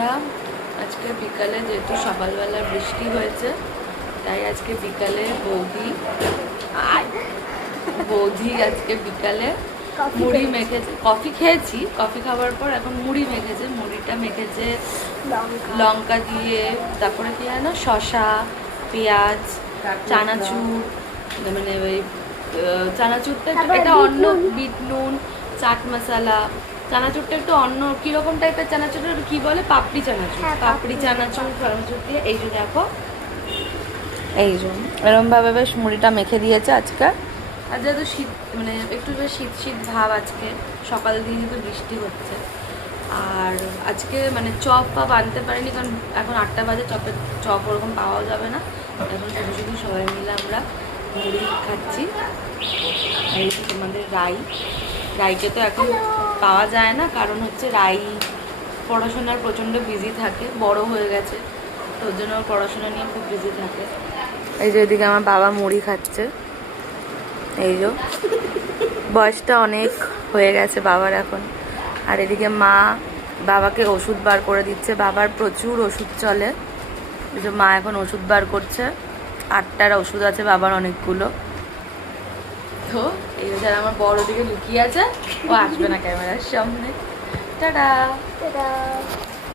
বন্ধুরা, আজকে বিকালে যেহেতু সকালবেলা বৃষ্টি হয়েছে তাই আজকে বিকালে বৌদি আজকে বিকালে মুড়ি মেখেছে। কফি খেয়েছি, কফি খাওয়ার পর এখন মুড়ি মেখেছে। মুড়িটা মেখেছে লঙ্কা দিয়ে, তারপরে কি জানো, শসা, পেঁয়াজ, চানাচুর, মানে ওই চানাচুরটা এটা অন্য, বিট নুন, চাট মশলা। চানাচুরটা একটু অন্য কিরকম টাইপের চানাচুর, কি বলে, পাপড়ি চানাচুর। পাপড়ি চানাচুর দিয়ে এই যে দেখো, এই যে এরমভাবে বেশ মুড়িটা মেখে দিয়েছে আজকে। আর যেহেতু শীত, মানে একটু বেশ শীত শীত ভাব আজকে, সকাল দিনই তো বৃষ্টি হচ্ছে। আর আজকে মানে চপ পাপ আনতে পারিনি, কারণ এখন 8টা বাজে, চপ ওরকম পাওয়াও যাবে না। এখন শুধু শুধু সবাই মিলে আমরা মুড়ি খাচ্ছি। এই তোমাদের রাইকে তো এখন পাওয়া যায় না, কারণ হচ্ছে রাই পড়াশোনার প্রচণ্ড বিজি থাকে, বড় হয়ে গেছে, তো ওর জন্য পড়াশোনা নিয়ে খুব বিজি থাকে। এই যে এদিকে আমার বাবা মুড়ি খাচ্ছে, এই যে বয়সটা অনেক হয়ে গেছে বাবার এখন। আর এদিকে মা বাবাকে ওষুধ বার করে দিচ্ছে, বাবার প্রচুর ওষুধ চলে, এই যে মা এখন ওষুধ বার করছে। 8টার ওষুধ আছে বাবার অনেকগুলো। তো এই যারা আমার বড় দিকে লুকিয়ে আছে, ও আসবে না ক্যামেরার সামনে। টাটা।